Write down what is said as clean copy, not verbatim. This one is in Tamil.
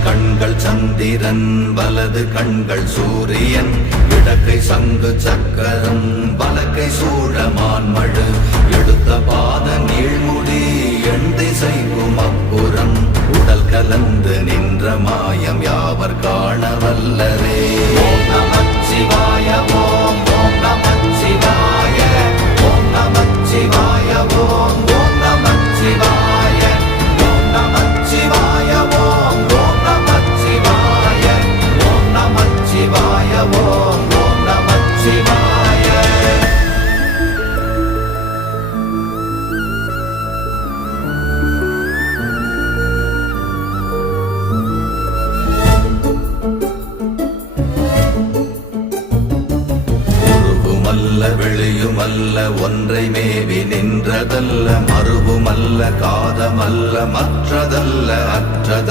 கண்கள் சந்திரன் வலது கண்கள் சூரியன் இடக்கை சங்கு சக்கரம் வலக்கை சூழமான்மழு எடுத்த பாத நீழ்முடி எண் திசைக்கும் அப்புறம் உடல் கலந்து நின்ற மாயம் யாவர் காண வல்லரே. ஓம் நமச்சிவாய ஓம் ஓம் நமச்சிவாய ஓம் நமச்சிவாய ஓம் ஓம் நமச்சிவாய ஓம் நமச்சிவாய ஓம் ஓம் நமச்சிவாய ஓம் நமச்சிவாய ஓம் ஓம் நமச்சிவாய. வெளியுமல்ல ஒன்றை மேவி நின்றதல்ல மறுவுமல்ல காதமல்ல மற்றதல்ல அற்றதல்ல